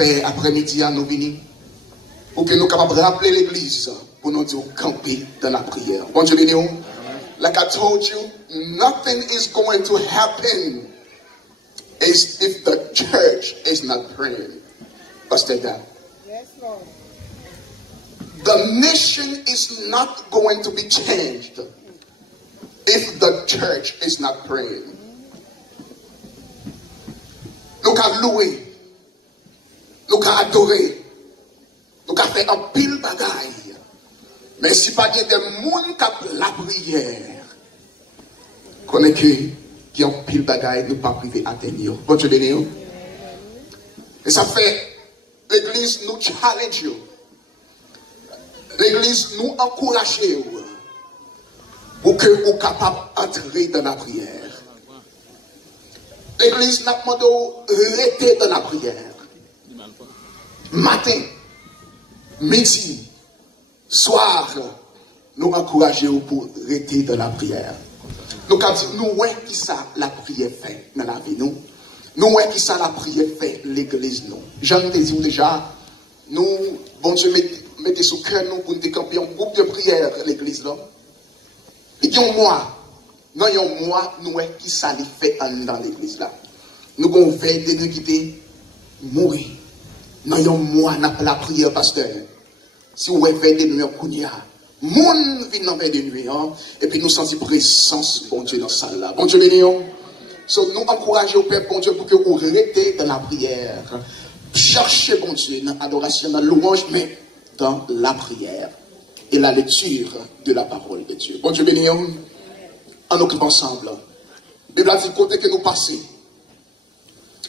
fait après-midi à nous venir pour que nous capables de rappeler l'église pour nous dire camper dans la prière. Bon Dieu béni. Like I told you, nothing is going to happen if the church is not praying. Pastor Dan. Yes, Lord. The nation is not going to be changed if the church is not praying. Nous avons loué, nous avons adoré, nous avons fait un pile bagaille. Mais si pas des gens qui ont la prière, connaît que qui ont pile bagaille, nous pas privé atteindre. Bon Dieu béni. Et ça fait l'église nous challenge. L'église nous encourage pour que vous soyez capable d'entrer dans la prière. L'église n'a pas demandé rester dans la prière. Matin, midi, soir, nous encourageons pour rester dans la prière. Nous avons dit, nous voyons qui ça la prière fait dans la vie. Nous voyons qui ça la prière fait l'église. J'en ai dit déjà, nous, bon Dieu, mettez sous cœur nous pour nous décamper un groupe de prière l'église. Il y a un mois, non, il y a un mois, nous voyons qui ça les fait dans l'église là. Nous avons fait des gens qui étaient morts. Non, il y a un mois, nous avons la prière, pasteur. Si vous avez des nuits, moun vient dans des nuits, et puis nous sentons présence, bon Dieu, dans la salle là. Bon Dieu béni. So, nous encourageons au Père, bon Dieu, pour que vous restez dans la prière. Cherchez, bon Dieu, dans l'adoration, dans la louange, mais dans la prière et la lecture de la parole de Dieu. Bon Dieu béni. En occupant ensemble. La Bible a dit côté que nous passons.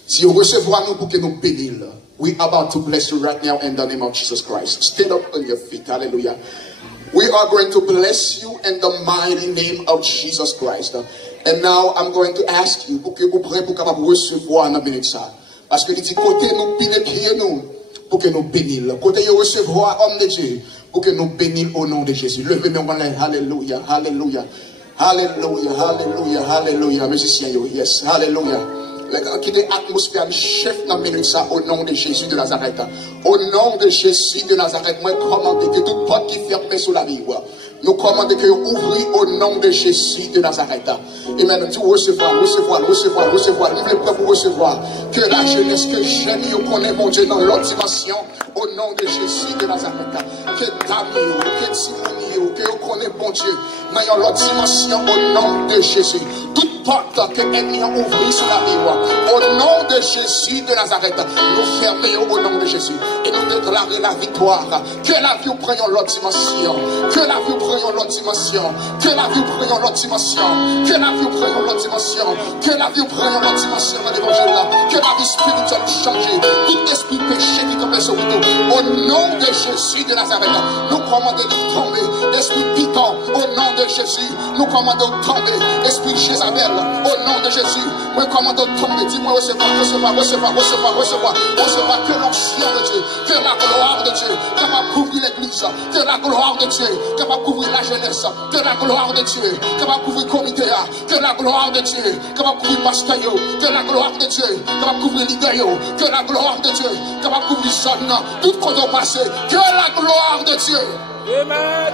Si vous recevez nous pour que nous bénissions. We are about to bless you right now in the name of Jesus Christ. Stand up on your feet. Hallelujah. We are going to bless you in the mighty name of Jesus Christ. And now I'm going to ask you pour que vous prêts pour capable recevoir dans minute ça. Parce que il dit côté nous pieds nous pour que nous bénissions. Côté vous recevoir homme de Dieu pour que nous bénissions au nom de Jésus. Levez-moi en l'air. Hallelujah. Hallelujah. Hallelujah. Hallelujah. Hallelujah. Musicien, yes. Hallelujah. Qui est l'atmosphère chef dans minute ça au nom de Jésus de Nazareth. Au nom de Jésus de Nazareth, moi commande que toute porte qui ferme sur la vie, nous commandons que vous ouvrez au nom de Jésus de Nazareth. Et maintenant, tu recevoir. Nous voulons pas vous recevoir. Que la jeunesse que j'aime, vous connaissez mon Dieu dans l'autre dimension, au nom de Jésus de Nazareth. Que Damio, que Timonio, que vous connaissez mon Dieu dans l'autre dimension, au nom de Jésus. Toute porte que l'ennemi a ouvert sur la vie, au nom de Jésus de Nazareth, nous fermons au nom de Jésus. Et nous déclarons la victoire. Que la vie prenne l'autre dimension. Que la vie prenne l'autre dimension. Que la vie prenne l'autre dimension. Que la vie prenne l'autre dimension. Que la vie prenne l'autre dimension dans l'évangile là. Que la vie spirituelle change. Tout esprit péché qui tombe sur nous. Au nom de Jésus de Nazareth, nous commandons de tomber. Esprit piquant, au nom de Jésus. Nous commandons de tomber. Esprit Jézabel, au nom de Jésus. Nous commandons de tomber. Dis-moi recevoir que l'ancien de Dieu, que la gloire de Dieu, capable de couvrir l'église, que la gloire de Dieu, capable de couvrir la jeunesse, que la gloire de Dieu, capable de couvrir le comité, que la gloire de Dieu, capable de couvrir pasteur, que la gloire de Dieu, capable de couvrir leader, que la gloire de Dieu, capable de couvrir son, tout ce qu'on a passé, que la gloire de Dieu. Amen.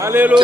Alléluia.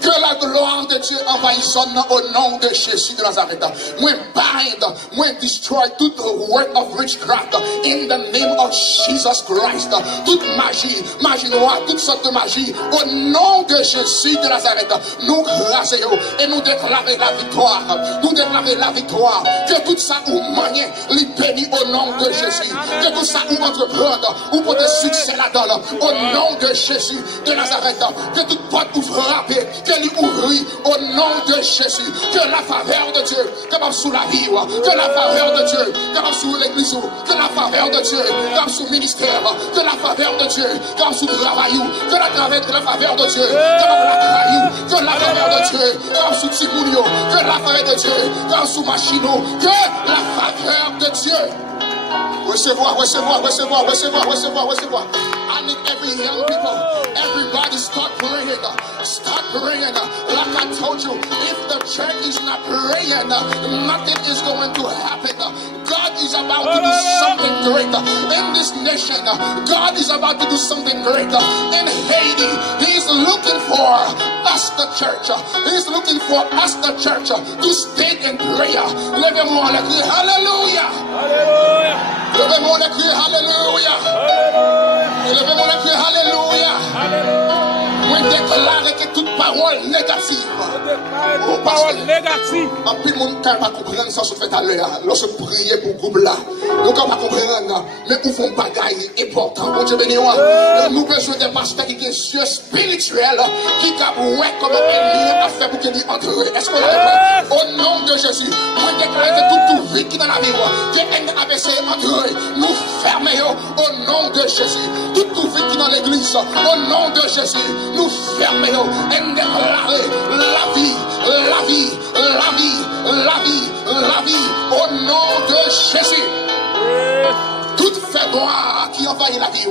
Que la gloire de Dieu envahisse au nom de Jésus de Nazareth. Moi bind, moi destroy toute work of witchcraft in the name of Jesus Christ. Toute magie, magie noire, toute sorte de magie, au nom de Jésus de Nazareth. Nous grâçons et nous déclarons la victoire. Nous déclarons la victoire. Que tout ça ou manier, les bénis au nom de Jésus. Que tout ça ou entreprendre, ou pour des succès là-dedans, au nom de Jésus de Nazareth. Que toute porte ouvre rapide, qu'elle ouvre au nom de Jésus. Que la faveur de Dieu, capable sous la vie, que la faveur de Dieu, capable sous l'église, que la faveur de Dieu, capable sous le ministère, que la faveur de Dieu, capable sous le travail, que la faveur de Dieu, capable la caillou, que la faveur de Dieu, capable sous Timounio, que la faveur de Dieu, capable sous Machino, que la faveur de Dieu. Recevoir. I need every young people, everybody start praying. Start praying. Like I told you, if the church is not praying, nothing is going to happen. God is about to do something great in this nation. God is about to do something great in Haiti. He's looking for us, the church. He's looking for us, the church, to stay in prayer. Levez-moi le cri, hallelujah. Levez-moi le cri, hallelujah. Levez-moi le cri, hallelujah. Moi déclare que toute parole négative. En plus, mon cœur va comprendre ça se fait à l'heure. Lorsque je priais pour groupe là, nous ne pouvons pas comprendre, mais nous faisons bagaille important. Bon Dieu béni, nous besoin des pasteurs qui ont des yeux spirituels, qui ont comme ennemi a fait pour qu'il entre. Est-ce qu'on a au nom de Jésus, moi déclare que tout vide qui dans la vie, que l'ennemi a essayé d'entrer, nous fermons au nom de Jésus. Tout vide qui dans l'église, au nom de Jésus, nous fermons et déclarer la vie, la vie, la vie, la vie, la vie, au nom de Jésus. Toute fait noire qui envahit la vie,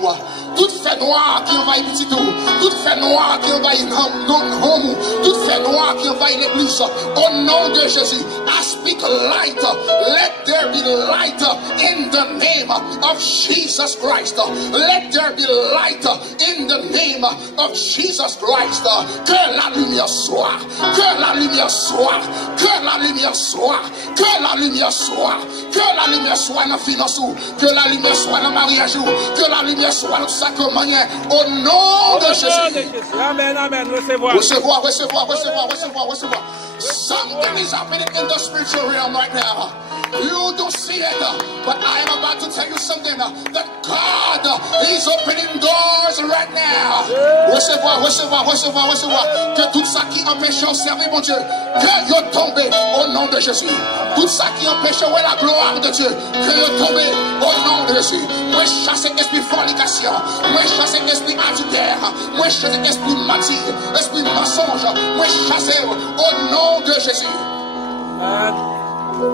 toute fait noire qui envahit petit tout, toute fait noire qui envahit non-homme, toute fait noire qui envahit l'église, au nom de Jésus, I speak light, let there be light in the name of Jesus Christ, let there be light in the name of Jesus Christ, que la lumière soit, que la lumière soit, que la lumière soit, que la lumière soit, que la lumière soit dans la finance, que la lumière soit dans le mariage, que la lumière soit dans le sacrement, au nom de Jésus. Amen, amen, recevoir. Recevoir, recevoir, recevoir, recevoir, recevoir. Something is happening in the spiritual realm right now. You don't see it, but I am about to tell you something, that God is opening doors right now. Recevoir, recevoir, recevoir, recevoir. Que tout ça qui empêche de servir mon Dieu, que yo tombe au nom de Jésus. Tout ça qui empêche la gloire de Dieu, que yo tombe au nom de Jésus. Moi chasse esprit fornication, moi chasse esprit adultère, moi chasse esprit menti, esprit mensonge, moi chasse au nom de Jésus.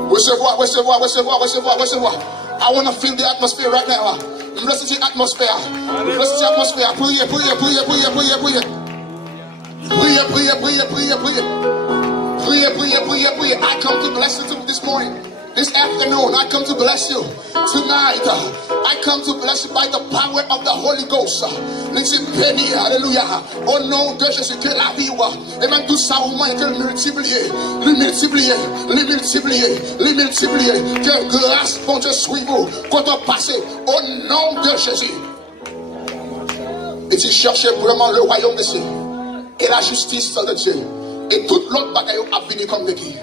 Recevoir, recevoir, recevoir, recevoir, recevoir. I want to feel the atmosphere right now. Listen to the atmosphere. Listen to the atmosphere. Priez, priez, priez, priez, priez, priez. Priez, priez, priez, priez, priez. Priez, priez, priez, priez. I come to bless you this morning. This afternoon, I come to bless you. Tonight, I come to bless you by the power of the Holy Ghost. Listen, béni, alléluia. Au nom de Jésus, que la vie, et même tout ça, au moins, que le multiplier, le multiplier, le multiplier, le multiplier. Que grâce, bon Dieu, suive vous, quand on passe, au nom de Jésus. Et tu cherches vraiment le royaume de Dieu et la justice de Dieu. Et toute l'autre bagaille a venu comme de qui.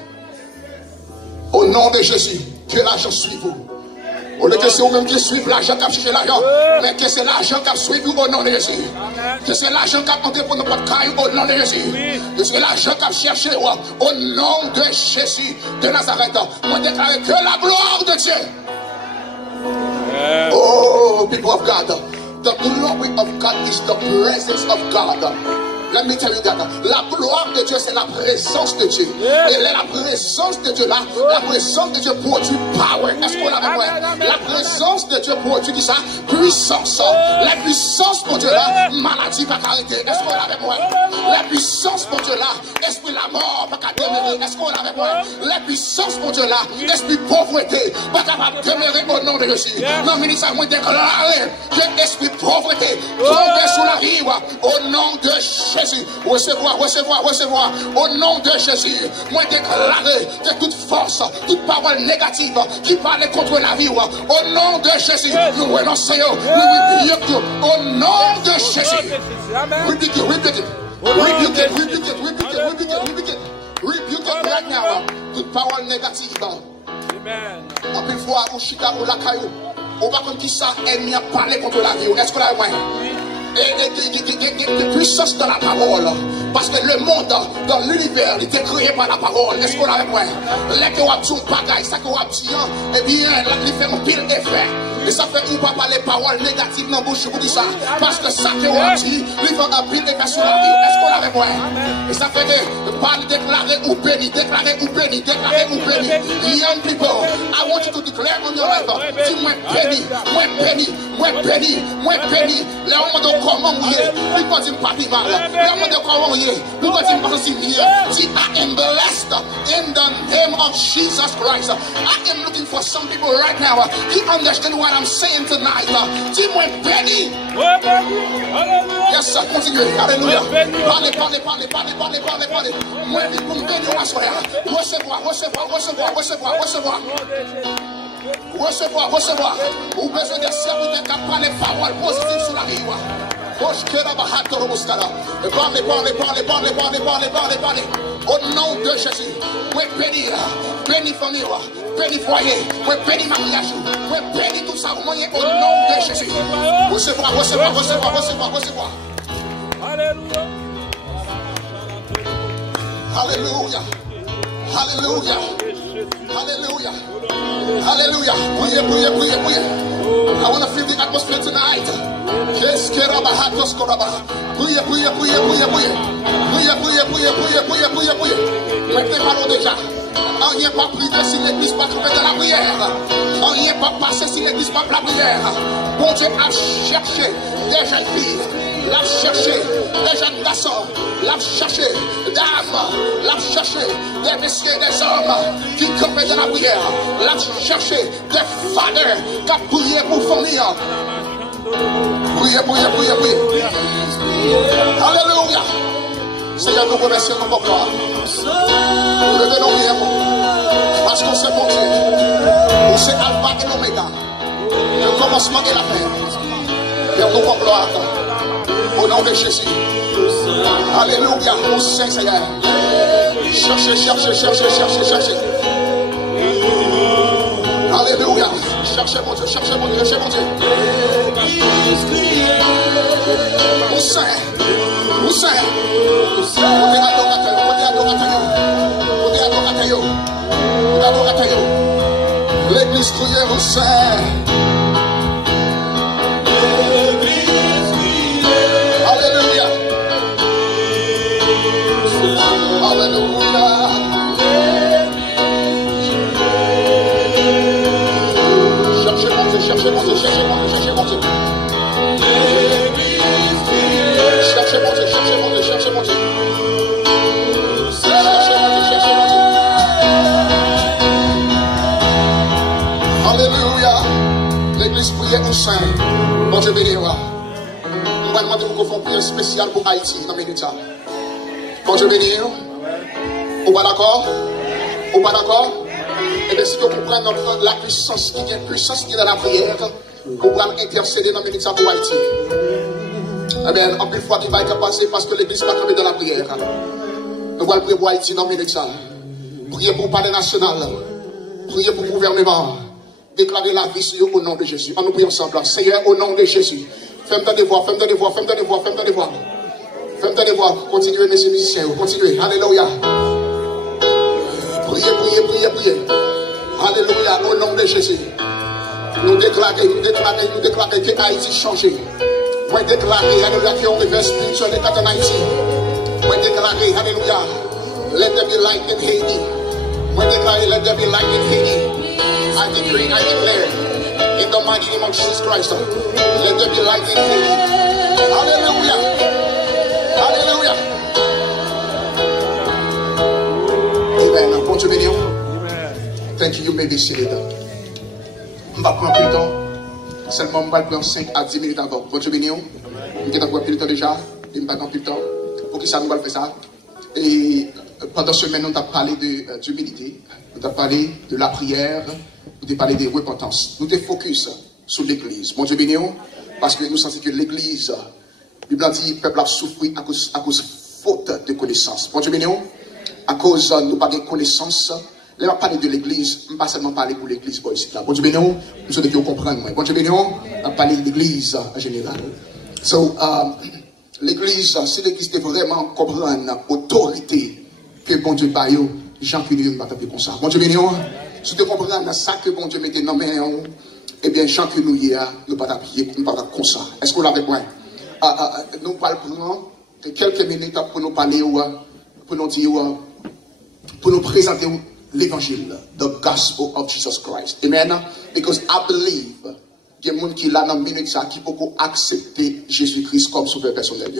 Au nom de Jésus, que l'argent suive vous. Au lieu que c'est vous-même qui suivez l'argent, qui cherchez l'argent, mais que c'est l'argent qui suive vous au nom de Jésus. Que c'est l'argent qui a entré pour notre caille au nom de Jésus. Que c'est l'argent qui a cherché au nom de Jésus de Nazareth. Moi déclare que la gloire de Dieu. Oh, people of God, the glory of God is the presence of God. Let me tell you that. La gloire de Dieu, c'est la présence de Dieu. Et la présence de Dieu là, la présence de Dieu produit power. Est-ce qu'on l'a vu? La présence de Dieu produit ça, puissance. La puissance pour Dieu là, maladie pas arrêter. Est-ce qu'on l'a vu? La puissance pour Dieu là, esprit la mort pas demeurer. Est-ce qu'on l'a vu? La puissance pour Dieu là, esprit pauvreté pas capable de demeurer au nom de Jésus. Non, ministre, moi déclarer que esprit pauvreté tombe sur la vie au nom de Jésus. Recevoir, recevoir, recevoir. Au nom de Jésus, moi déclarer que toute force, toute parole négative qui parle contre la vie, au nom de Jésus, nous renonçons, nous rebuke au nom de Jésus. Rebuke it, rebuke it, rebuke it, rebuke it, rebuke it, rebuke it, rebuke it, rebuke it right now. Toute parole négative. Amen. En plus fois, au Chicago, la caillou, on va comme qui ça, ennemi a parlé contre la vie. Est-ce que là, ouais? Et puissance dans la parole. Parce que le monde, dans l'univers, il était créé par la parole. Est-ce qu'on a avec moi? Là que vous avez bagaille, ça que vous avez dit, eh bien, là, il fait un pile effet. Et ça fait ou pas parler paroles négatives dans la bouche pour ça. Parce que ça que on dit, il faut un pile de sur la vie. Est-ce qu'on l'avait moi? Et ça fait que parle déclarer ou béni, déclarer ou béni, déclarer ou béni. Young people, I want you to declare on your life. Dis moi béni, moi béni, moi béni, moi béni. Les hommes de comment vous y est, vous pouvez dire pas mal. Les hommes de comment vous y est, vous pouvez dire pas si mieux. Dis I am blessed in the name of Jesus Christ. I am looking for some people right now who understand what I'm saying tonight. Dis moi béni. Yes, sir. Continuez. Alléluia. Parlez, parlez, parlez, parlez, parlez, parlez, parlez. Moi, je vous bénis à soi. Recevoir, recevoir, recevoir, recevoir, recevoir. Recevoir, recevoir. Vous besoin de serviteurs qui parlent les paroles positives sur la vie. Parlez, parlez, parlez, parlez, parlez, parlez, parlez, parlez. Au nom de Jésus. Moi, bénis, bénis famille, bénis foyer, moi, bénis mariage, moi, bénis tout ça au moyen au nom de Jésus. Recevoir, recevoir, recevoir, recevoir, recevoir. Alléluia. Alléluia. Alléluia. Alléluia. Hallelujah. Priez, priez, priez, priez. I want to feel the atmosphere tonight. Priez, priez, priez, priez, priez. Priez, priez, priez, priez, priez, priez, priez. Maintenant, parlons déjà. Rien pas privé si l'église pas trouvé de la prière. Rien pas passé si l'église pas la prière. Bon Dieu a cherché des jeunes filles. L'a cherché des jeunes garçons. L'a cherché dames. L'a cherché des messieurs, des hommes qui campaient de la prière. L'a cherché des fathers qui ont prié pour famille. Priez, priez, priez, priez. Alléluia. Seigneur, nous remercions nos gloire. Nous le donnons bien. Parce qu'on sait mon Dieu. On sait Alpha et l'Oméga. Le commencement et la fin. Et on nous rend gloire. Au nom de Jésus. Alléluia. On sait, Seigneur. Cherchez, cherchez, cherchez, cherchez, cherchez. Alléluia. Cherchez mon Dieu, cherchez mon Dieu, cherchez mon Dieu. On sait. On sait. Côté adorateur, côté adorateur. Côté adorateur. Côté adorateur. L'église criée, on sait. Alléluia. Alléluia. Cherchez mon Dieu, cherchez mon Dieu, cherchez mon Dieu, cherchez mon Dieu. Cherchez mon Dieu, cherchez mon Dieu, cherchez mon Dieu. Cherchez mon Dieu, cherchez mon Dieu. Alléluia. L'église priée au sein. Bon Dieu béni. On va demander qu'on fasse une prière spéciale pour Haïti dans les minutes. Bon Dieu béni. On va d'accord? On va d'accord? Et bien si vous comprenez la puissance qui est puissance qui est dans la prière, vous pouvez intercéder dans les minutes pour Haïti. Eh bien, en plus fois qu'il va être passé parce que l'église va tomber dans la prière. Nous allons prier pour Haïti dans les minutes. Prier pour le palais national. Prier pour le gouvernement. Déclarer la vie sur eux au nom de Jésus. On nous prie ensemble. Seigneur, au nom de Jésus. Fais-moi des voix, fais-moi des voix, fais-moi des voix, fais-moi des voix. Fais-moi des voix. Continuez, messieurs musiciens. Continuez. Alléluia. Priez, priez, priez, priez. Alléluia. Au nom de Jésus. Nous déclarer que Haïti change. Moi déclarer, alléluia, qu'il y a un réveil spirituel en Haïti. Moi déclarer, alléluia. Let there be light in Haiti. Moi déclarer, let there be light in Haiti. I decree, I declare, in the mighty name of Jesus Christ, let there be light in Haiti. Hallelujah. Hallelujah. Amen. Bon Dieu béni. Thank you. You may be seated. On va prendre plus de temps. Seulement, on va prendre 5 à 10 minutes avant. Bon Dieu béni. On va prendre plus de temps déjà. On va prendre plus de temps. Pour que ça nous va faire ça. Et pendant ce semaine, on a parlé d'humilité. On a parlé de la prière. Nous avons parlé de repentance. Nous avons focus sur l'église. Mon Dieu béni, parce que nous sentons que l'église, la Bible dit, le peuple a souffert à cause faute de connaissance. Mon Dieu béni, à cause de nous pas de connaissance. Là, on parle de l'église, on ne pas seulement parler pour l'église. Bon Dieu béni, nous sommes qui comprendre. Bon Dieu béni, on a parlé de l'église en général. So, l'église, si l'église devait vraiment comprendre l'autorité que bon Dieu a eu, Jean qui ne va pas comme ça. Bon Dieu béni, si tu comprends ça que bon Dieu mettait dans mes eh bien, Jean que nous y a, nous pas d'appuyer, nous pas comme ça. Est-ce que vous l'avez point? Nous parlons quelques minutes pour nous parler, pour nous dire, pour nous présenter l'évangile, the gospel of Jesus Christ. Amen. Because I believe, il y a des gens qui là dans une minute qui peuvent accepter Jésus-Christ comme sauveur personnel.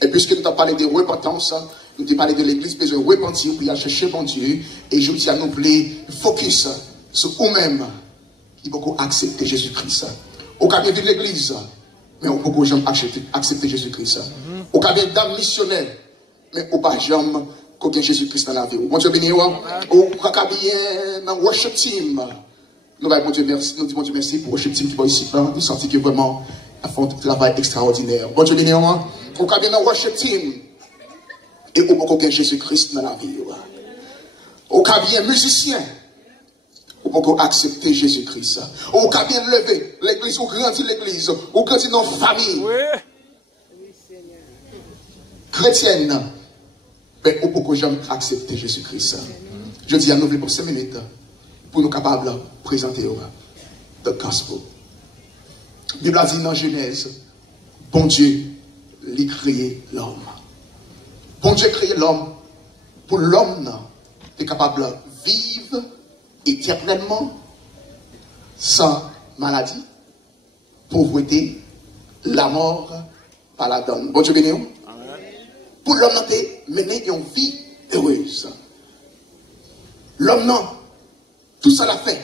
Et puisque nous avons parlé de repentance, nous avons parlé de l'église, besoin de repentir pour y aller chercher bon Dieu. Et je dis à nous voulons focus sur vous-même qui peuvent accepter Jésus-Christ. Au cas de l'église, mais on peut jamais accepter Jésus-Christ. Au cas d'un missionnaire, mais on ne peut pas jamais accepter Jésus-Christ dans la vie. Bon Dieu béni, au cas d'un worship team, nous disons bon Dieu merci pour le worship team qui va ici. Nous sentons que vraiment ils font un travail extraordinaire. Bon Dieu béni, au cas d'un worship team, et on peut accepter Jésus-Christ dans la vie. Au cas d'un musicien, on peut accepter Jésus-Christ. Ou quand bien lever l'église, ou grandir l'église, ou grandir dans la famille. Oui. Chrétienne, mais on peut jamais accepter Jésus-Christ. Je dis à nous pour 5 minutes pour nous capables de présenter le gospel. La Bible a dit dans Genèse, bon Dieu, il a créé l'homme. Bon Dieu a créé l'homme pour l'homme est capable de vivre éternellement, sans maladie, pauvreté, la mort, par la donne. Bon Dieu béni. Pour l'homme, mener une vie heureuse. L'homme, non, tout ça l'a fait.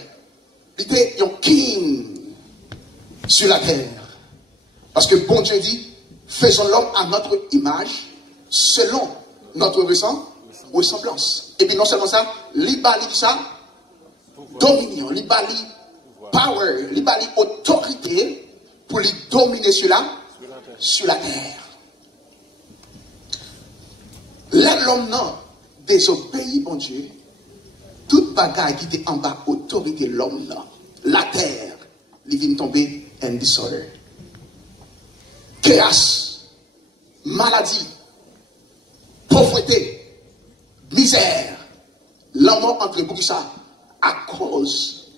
Il était un king sur la terre. Parce que bon Dieu dit, faisons l'homme à notre image, selon notre ressemblance. Et puis non seulement ça, l'ibali ça, dominion, l'ibali power, l'ibali autorité pour les dominer sur la terre. Là, l'homme non désobéit, bon Dieu, toute bagaille qui était en bas, autorité, l'homme non, la terre, il vient tomber en disorder. Chaos, maladie, pauvreté, misère, la mort entre pour ça à cause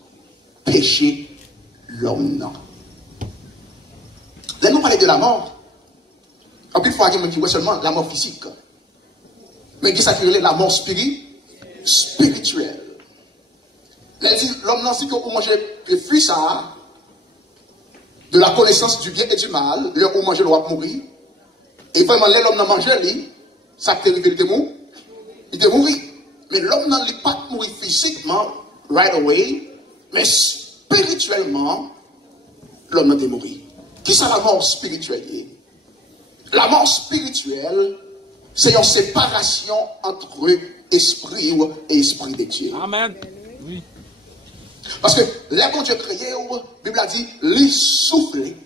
péché l'homme non. Là nous parlons de la mort. En plus, il faut dire que seulement la mort physique. Mais qui s'appelle la mort spirituelle. L'homme non, c'est que vous mangez le fruit ça, de la connaissance du bien et du mal, là où manger le roi mourir. Et vraiment, l'homme n'a mangé, ça peut arriver, il est mort. Mais l'homme n'a pas mourir physiquement, right away, mais spirituellement, l'homme n'a pas mort. Qui c'est la mort spirituelle? La mort spirituelle, c'est une séparation entre esprit et esprit de Dieu. Amen. Oui. Parce que les bon Dieu créé, la Bible a dit, lui souffler.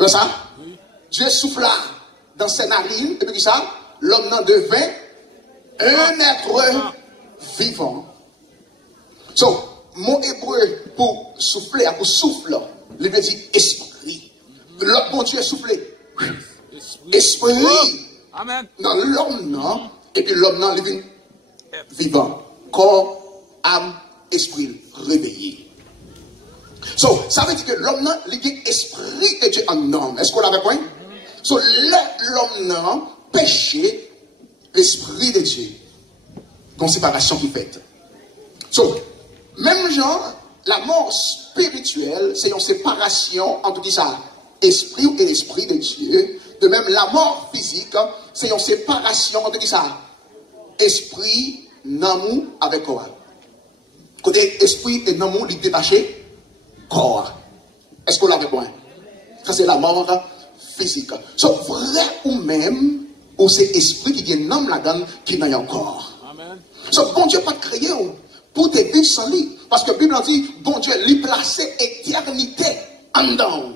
C'est ça? Oui. Dieu souffla dans ses narines, et puis ça, l'homme n'en devint un être vivant. Donc, mon hébreu pour souffler, pour souffle, il veut dire esprit. Le bon Dieu est soufflé. Esprit. Amen. Dans l'homme, non. Et puis l'homme, non, il vient vivant. Corps, âme, esprit réveillé. So, ça veut dire que l'homme, non, il a esprit de Dieu en homme. Est-ce qu'on l'avait point? So, l'homme, non, péché, l'esprit de Dieu. Une séparation qui fait. So, même genre, la mort spirituelle, c'est une séparation entre qui ça, esprit et l'esprit de Dieu. De même, la mort physique, c'est une séparation entre qui ça, esprit, namou avec corps. Côté esprit et namou, il détaché, corps. Est-ce qu'on l'avait point? Ça, c'est la mort physique. So, vrai ou même, ou c'est esprit qui vient nom la donne qui n'a un corps. So, bon Dieu pas créé pour te vivre sans lui. Parce que la Bible dit, bon Dieu, lui placer éternité en dedans.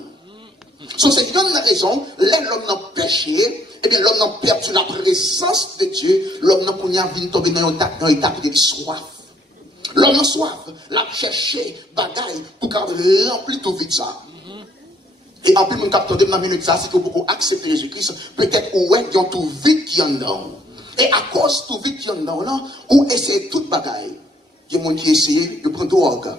So, c'est une raison, l'homme n'a péché, eh bien l'homme n'a perdu la présence de Dieu, l'homme n'a pas vu tomber dans une étape de soif. L'homme a soif, l'a cherché, bagaille, pour remplir tout vite ça. Et en plus, mon capteur de la minute, ça, c'est que pour accepter Jésus-Christ, peut-être, ouais, ils ont tout vite qui en dedans. Et à cause tout vite qui en dedans, ou essayer toute bagaille. Il y a des gens qui essayent de prendre drogue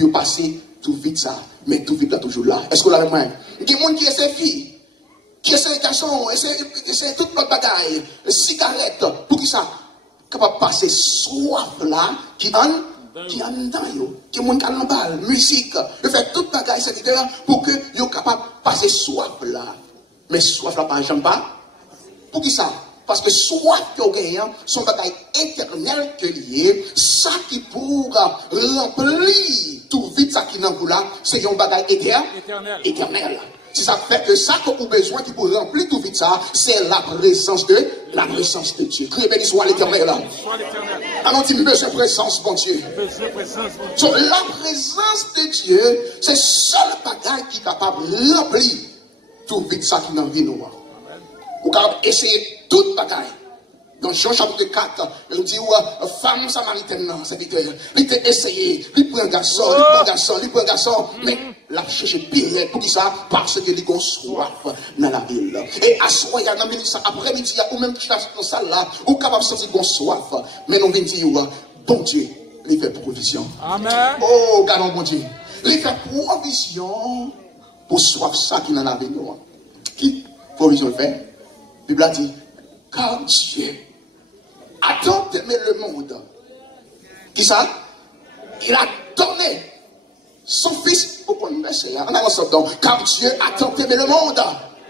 pour passer tout vite ça, mais tout vite là toujours là. Est-ce que vous l'avez moi? Il y a des gens qui essaient filles, qui essaient garçons, essaient toute notre bagaille, cigarettes, pour qui ça? Capable de passer soif là, qui en dans yo, qui moun qui en balle, musique, il fait toute bagaille secrétaire pour que yo capable de passer soif là. Mais soif là pas jamais pas. Pour qui ça? Parce que soif que vous gagnez, son bagaille éternel que lié, ça qui pourra remplir tout vite ça qui n'en là, c'est un bagaille éternel. C'est ça fait que ça que vous avez besoin qui pour remplir tout vite ça, c'est la présence de Dieu. Criez béni soit l'éternel là. Alors dit besoin de présence, bon Dieu. So, la présence de Dieu, c'est seul bagaille qui est capable de remplir tout vite ça qui n'en vit nous. Vous pouvez essayer toute bagaille. Dans Jean chapitre 4, il dit, femme samaritaine, serviteur, il t'a essayé, il prend un garçon, mais la cherche pire pour qui ça? Parce que il a soif dans la ville. Et à soi, il y a après-midi, ou même dans la salle là, ou capable de sentir qu'on soif. Mais nous venons dire, bon Dieu, il fait provision. Amen. Oh, gardons bon Dieu. Il fait provision pour soif ça qui n'en a avec nous. Qui provision le fait? La Bible a dit, car Dieu a tant aimé le monde. Qui ça? Il a donné son fils au point de verset. On avance donc. Car Dieu a tant aimé le monde.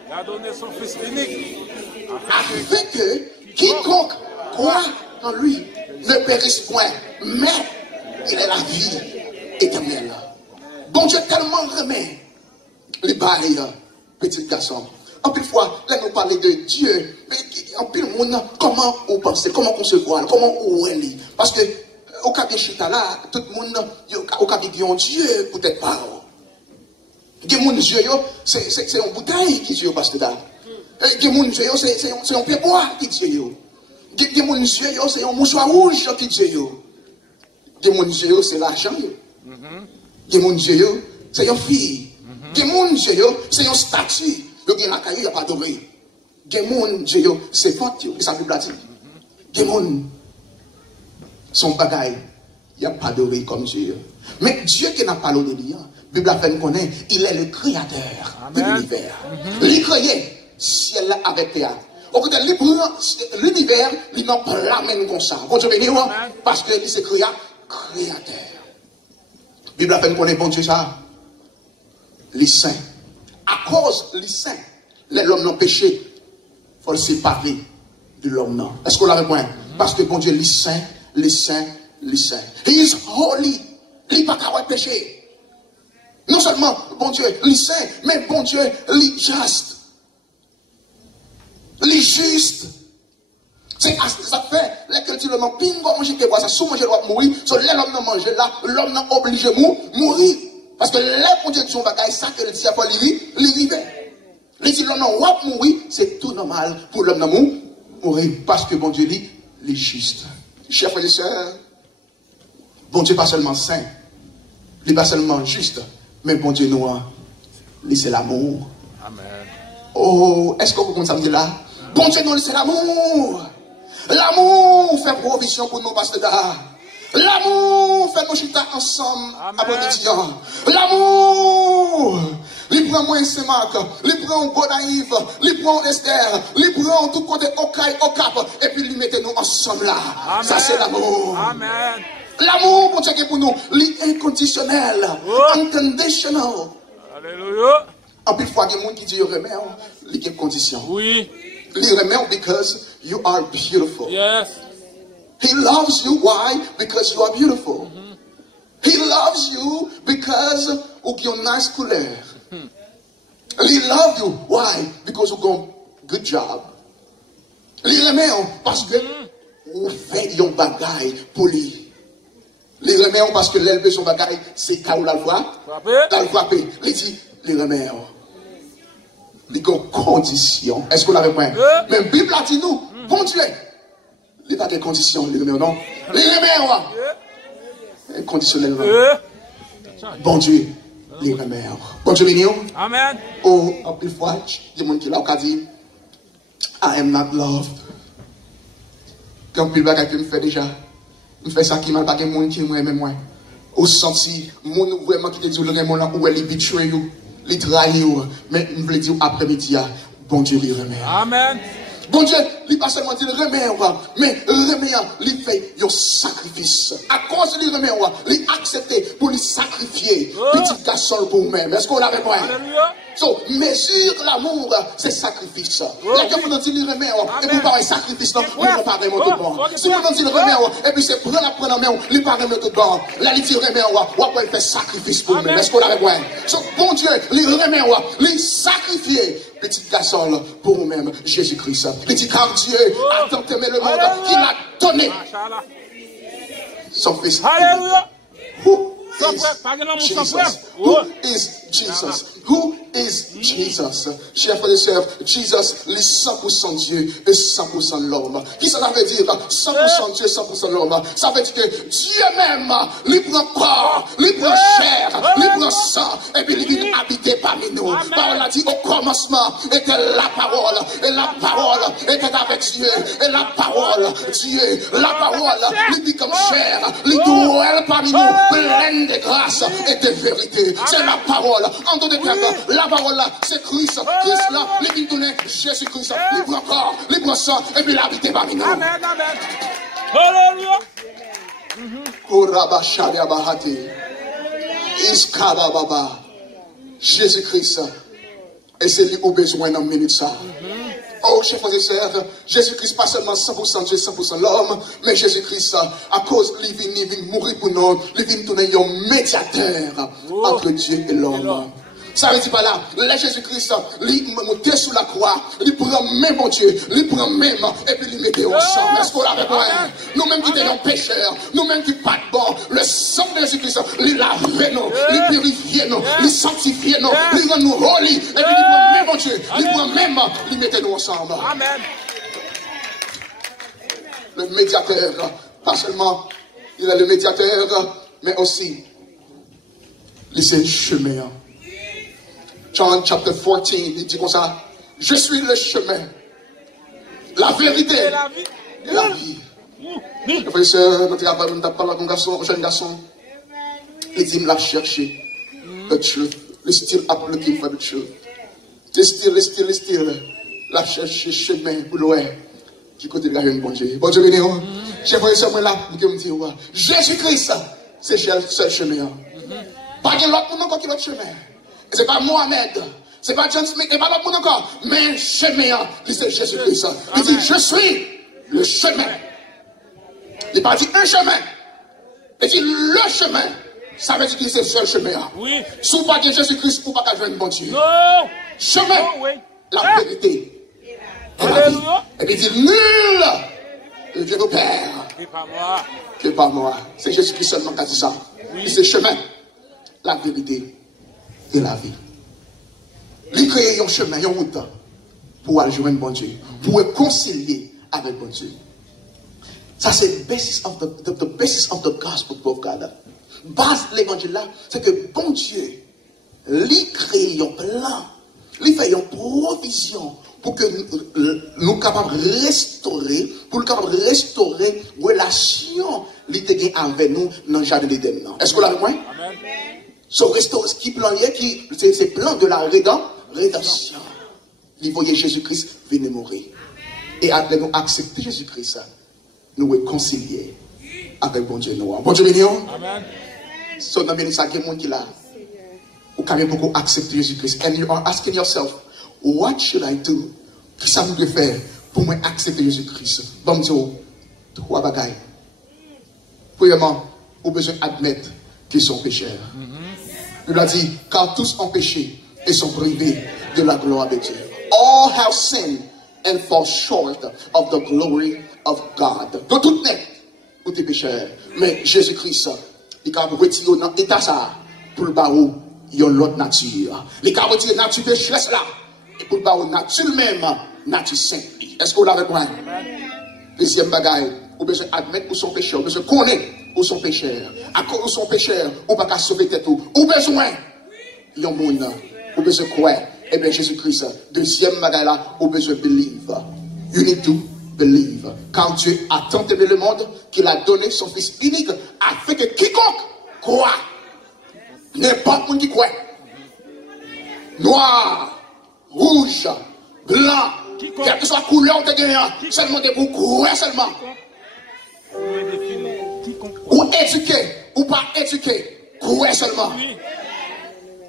Il a donné son fils unique. Afin que quiconque croit en lui ne périsse point, mais il est la vie éternelle. Bon Dieu tellement remet les bails, petit garçon. En plus fois, là nous parlons de Dieu, mais en plus monde, comment on pense, comment on se voit, comment on est. Parce que au cas de chita là, tout le monde, au cas de Dieu, peut-être pas. Dieu, c'est une bouteille qui Dieu parce que là. Dieu, c'est un pied bois qui Dieu. Dieu, c'est un mouchoir rouge qui Dieu. Dieu, c'est l'argent. Dieu, c'est une fille. Dieu, c'est un statut. Il y a la il n'y a pas d'oreille. Dieu, c'est faute. Et ça Bible a dit. Dieu, son bagaille, il n'y a pas d'oreille comme Dieu. Mais Dieu qui n'a pas l'eau de lui, la Bible a fait connaître, il est le créateur de l'univers. Il créé ciel avec terre. Au côté de l'univers, il n'a pas la même comme ça. Bon Dieu béni, parce que il c'est créateur. La Bible a fait connaître, bon Dieu, ça. Les saints. À cause des saints, l'homme n'a péché. Il faut le séparer de l'homme. Est-ce qu'on l'a répondu? Parce que bon Dieu, les saints. He is holy. Il n'est pas qu'à péché. Non seulement bon Dieu, les saints, mais bon Dieu, les juste. Les justes. C'est ça fait, les tu le manges, pingo, manger tes bois, ça sous manger doit mourir. So, l'homme n'a mangé là, l'homme n'a obligé de mourir. Parce que les bon Dieu, son bagage, ça que le diable a l'hiver. Les dit l'homme n'a mourir, c'est tout normal pour l'homme n'a mourir. Parce que bon Dieu dit, les justes. Chers frères et sœurs, bon Dieu pas seulement saint, il n'est pas seulement juste, mais bon Dieu nous, c'est l'amour. Amen. Oh, est-ce que vous comprenez ça me dit là? Bon Dieu nous, c'est l'amour. L'amour fait provision pour nous parce que l'amour fait nos chita ensemble après-midi. L'amour, il prend moi Saint-Marc, il prend Gonaïve, il prend Esther, il prend tout côté au cap, et puis il mettez nous ensemble là. Amen. Ça c'est l'amour. Amen. L'amour, pour Dieu, pour nous, l'inconditionnel, unconditional. Alléluia. En plus, il y a des gens qui disent remet, il y a des conditions. Oui. Il remet because you are beautiful. Yes. He loves you. Why? Because you are beautiful. He loves you because you have nice couleur. He loves you. Why? Because you have a good job. Il remet parce que vous faites un bagaille pour lui. Il remet parce que l'élève son bagaille, c'est quand vous la voix. Dans le frapper. Il dit, il remet. Il y a des conditions. Est-ce qu'on l'avait point? Mais la Bible a dit nous, bon Dieu. Il n'y a pas de conditions, les remet, non? Les remet, inconditionnellement. Bon Dieu, les remet. Bon Dieu, béni. Amen. Oh, en plus fois, il y a des gens qui l'ont dit, I am not loved. Quand il y a quelqu'un qui me fait déjà, il fait ça qui m'a pas de monde qui m'aime moi. Ou senti, mon vraiment qui te dit le remède là, où elle est betrayé, il trahit, mais je veux dire après-midi, bon Dieu, il remet. Amen. Bon Dieu, il pas seulement dit le remède, mais le remède, il fait un sacrifice. À cause du remède, il accepte pour lui sacrifier petit garçon pour vous-même. Est-ce qu'on l'avait pas? So, mesure l'amour, c'est sacrifice. La gueule, vous dit le remède, et puis par un sacrifice, non, on ne pas vraiment tout bon. Si vous dit le remède, et puis c'est prendre la main, il pas vraiment tout bon. Là, il dit le remède, on va faire sacrifice pour vous-même. Est-ce qu'on l'avait pas? So, bon Dieu, le remède, il sacrifier. Petit garçon pour vous-même, Jésus-Christ. Il dit car Dieu a tant aimé le monde qu'il a donné son fils. Alléluia. Who is Jesus? Who is Jesus? Chers frères et sœurs, Jesus, les 100% Dieu et 100% l'homme. Qui ça veut dire 100% Dieu, 100% l'homme? Ça veut dire que Dieu même, il prend corps, il prend chair, il prend sang, et puis il vient habiter parmi nous. Parole a dit au commencement était la parole, et la parole était avec Dieu, et la parole, Dieu, la parole, il vit comme chair, il dwelle parmi nous, pleine de grâce et de vérité. C'est la parole. En d'autres termes, la parole là, c'est Christ. Christ là, il vient donner Jésus-Christ. Il prend corps, il prend sang, et puis il habite parmi nous. Amen, amen. Alléluia. Jésus-Christ. Et c'est lui qui a besoin d'un minute ça. Oh, chers frères et sœurs, Jésus-Christ, pas seulement 100% Dieu, 100% l'homme, mais Jésus-Christ, à cause, il vient mourir pour nous, il vient tourner un médiateur entre Dieu et l'homme. Ça veut dire pas là, là Jésus-Christ, il monte sur la croix, il prend même mon Dieu, il prend même, et puis il met ensemble. Est-ce qu'on l'avait pas? Nous-mêmes qui étions pécheurs, nous-mêmes qui pas de bon, le sang de Jésus-Christ, il lave nous, il purifie nous, il sanctifie nous, il rend nous holy, et puis il prend même mon Dieu, il prend même, il met nous ensemble. Amen. Le médiateur, pas seulement, il est le médiateur, mais aussi, c'est le chemin. John chapter 14, il dit comme ça, je suis le chemin, la vérité et la vie. Le frère et sœur, notre travail, nous avons parlé avec un jeune garçon, il dit, il l'a cherché, the truth, le still up looking for the truth. Le still, l'a cherché chemin pour l'ouest, qui côté de la jeune bon Dieu. Bon Dieu béni, chers frères et sœurs, moi là, je me dis, Jésus-Christ, c'est le seul chemin. Pas de l'autre monde encore qui est l'autre chemin. C'est pas Mohamed, c'est pas John Smith, et pas l'autre monde encore, mais chemin, c'est Jésus-Christ. Il dit, je suis le chemin. Il n'a pas dit un chemin. Il dit le chemin. Ça veut dire que c'est le seul chemin. Oui. Si vous pas de Jésus-Christ, vous ne pouvez pas jouer un bon Dieu. Non. Chemin, Non, oui. la vérité. Et la vie. Et puis il dit, nul ne vient au Père. C'est pas moi. Que par moi. C'est Jésus-Christ seulement qui a dit ça. Oui. C'est le chemin, la vérité et la vie. Il crée un chemin, une route pour aller joindre bon Dieu, pour réconcilier avec bon Dieu. Ça, c'est le basis of the basis of the gospel of God. Base de l'évangile là, c'est que bon Dieu, il crée un plan, il fait une provision pour que nous capables de restaurer, pour nous capables de restaurer relation avec nous dans le jardin d'Éden. Est-ce que vous l'avez compris? Amen. Ce restaurant, ce qui plan c'est plan de la rédemption. Il voyait Jésus-Christ venir mourir. Et après nous accepter Jésus-Christ, nous réconcilier avec bon Dieu. Bon Dieu béni. Amen. So, dans le ça, il y a des gens qui là, ou quand même beaucoup accepter Jésus-Christ. And you are asking yourself, what should I do? Qu'est-ce que ça me doit faire pour moi accepter Jésus-Christ? Bon Dieu, trois bagailles. Premièrement, vous avez besoin d'admettre qu'ils sont pécheurs. Il a dit, car tous ont péché et sont privés de la gloire de Dieu. All have sinned and fall short of the glory of God. De tout net, vous êtes pécheurs. Mais Jésus-Christ, il a retiré dans l'état ça pour le barreau, il y a l'autre nature. Il a retiré la nature pécheresse là, et pour le barreau, nature même, nature sainte. Est-ce que vous l'avez compris? Deuxième bagaille, vous avez besoin d'admettre pour son péché, vous avez besoin de connaître pour son pécheur. À cause de son pécheur, vous n'avez pas sauver tête. Vous avez besoin d'un monde, vous avez besoin de quoi? Eh bien, Jésus-Christ, deuxième bagaille là, vous avez besoin de believe. You need to believe. Car Dieu a tant aimé le monde qu'il a donné son Fils unique afin que quiconque Quoi? N'importe qui croit. Noir, rouge, blanc, quelle que soit la couleur de gagnant, seulement de vous croire seulement. Ou éduqué, ou pas éduqué, croire seulement.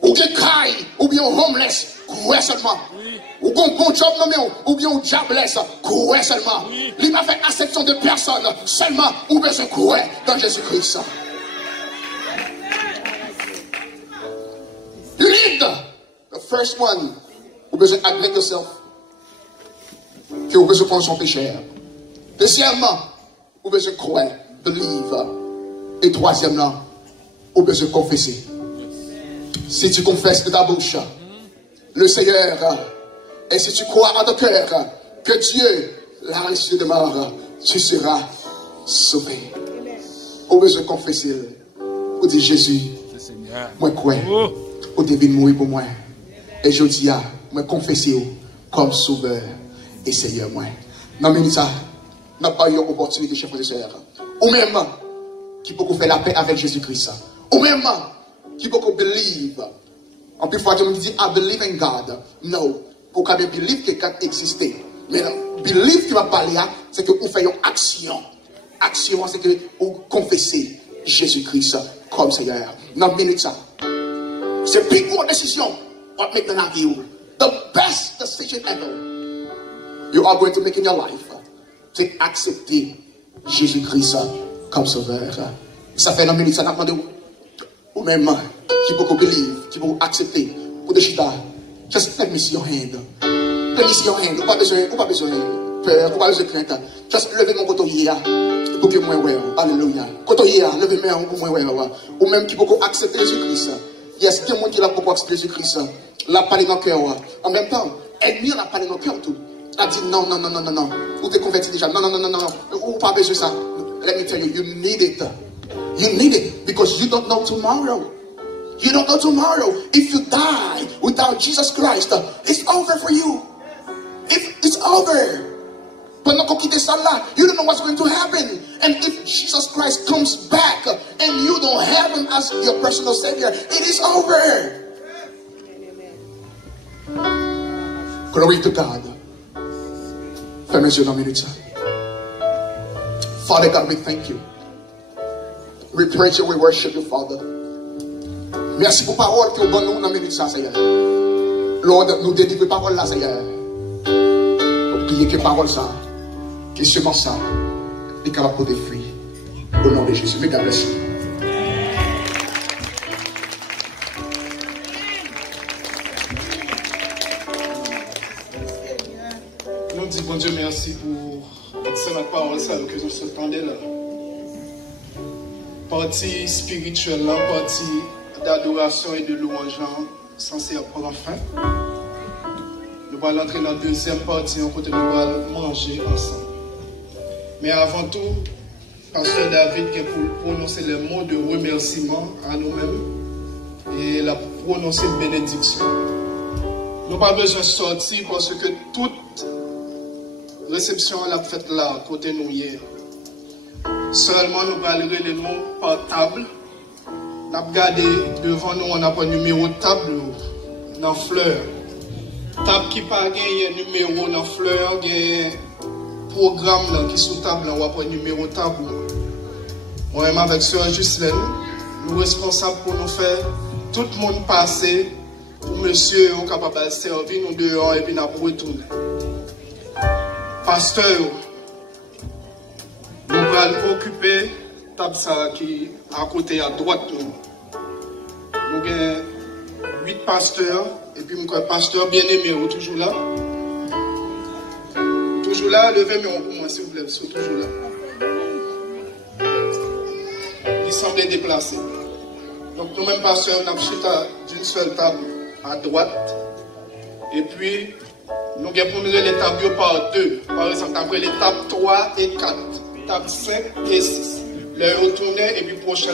Ou bien caille, ou bien homeless, croire seulement. Ou bien bon job nommé, ou bien jobless, croire seulement. Il m'a fait acception de personne, seulement ou bien je crois dans Jésus-Christ. Lead, the first one, ou besoin admettre yourself, que vous besoin prendre son péché. Deuxièmement, vous besoin croire, believe. Et troisièmement, vous besoin confesser. Si tu confesses de ta bouche le Seigneur, et si tu crois en ton cœur que Dieu l'a ressuscité de mort, tu seras sauvé. Vous besoin confesser. Vous dites Jésus, moi crois. Au début de mourir pour moi. Et je dis, moi confesser comme sauveur et Seigneur moi. Non, mais ça, n'a pas eu l'opportunité, chers frères et sœurs. Ou même, qui peut faire la paix avec Jésus-Christ. Ou même, qui peut believe. En plus, fois, je me dis, I believe in God. No. Pour qu'on believe que God existait. Mais believe qui va parler, c'est que vous faites une action. Action, c'est que vous confessez Jésus-Christ comme Seigneur. Non, mais ça. C'est une big decision what make dans la vie. The best decision ever you are going to make in your life. C'est accepter Jésus-Christ comme sauveur. Ça fait 9 minutes, ça n'a pas demandé ou même qui peut believe, qui peut accepter pour des chita. Just let me see your hand. Let me see your hand. Ou pas besoin peur, ou pas besoin de crainte. Just levez mon cotoyer pour que moi ouais. Alléluia. Cotoyer, levez moi pour moi ouais. Ou même qui peut accepter Jésus-Christ. Yes, il y a des gens qui ont pour accepter Jésus-Christ. La parlé dans le cœur. En même temps, ennemi a parlé dans le cœur tout. A dit non. Ou t'es converti déjà. Non. Ou pas besoin de ça. Let me tell you, you need it. You need it because you don't know tomorrow. You don't know tomorrow. If you die without Jesus Christ, it's over for you. It's over. Pendant qu'on quitte ça là, you don't know what's going to happen. And if Jesus Christ comes back and you don't have him as your personal savior, it is over. Glory to God. Fermez les yeux dans une minute. Father God, we thank you. We praise you, we worship you, Father. Merci pour la parole que vous donnez dans une minute, Seigneur. Lord, nous délivrons la parole là, Seigneur. Nous prions que la parole ça, que semence ça, est capable de fruits. Au nom de Jésus. May God bless you. Nous disons bon Dieu merci pour cette parole ça que nous s'entendons là. Partie spirituelle, partie d'adoration et de louange censée prendre fin. Nous allons entrer dans la deuxième partie, on côté nous allons manger ensemble. Mais avant tout, Pasteur David qui pour prononcer les mots de remerciement à nous-mêmes et la prononcer bénédiction. Nous n'avons pas besoin de sortir parce que toute réception l'a faite là, côté nous hier. Seulement nous allons les noms par table. Nous avons regardé devant nous, on a pas numéro de table dans fleur. Table qui pas gagné numéro dans fleur, il programme qui sous table, on a pas numéro de table. Moi-même avec Sœur Justine, nous responsables pour nous faire tout le monde passer pour monsieur est capable de servir nous dehors et puis nous retourner. Pasteur, nous allons occuper la table qui à côté à droite. Nous avons 8 pasteurs et puis mon pasteur bien-aimé toujours là. Toujours là, levez-moi pour moi s'il vous plaît, toujours là. Il semblait déplacé. Donc nous-mêmes pasteurs, nous avons chuté d'une seule table à droite. Et puis, nous avons pour les tables par deux. Par exemple, après les tables 3 et 4, table 5 et 6. Le retourner et puis prochain.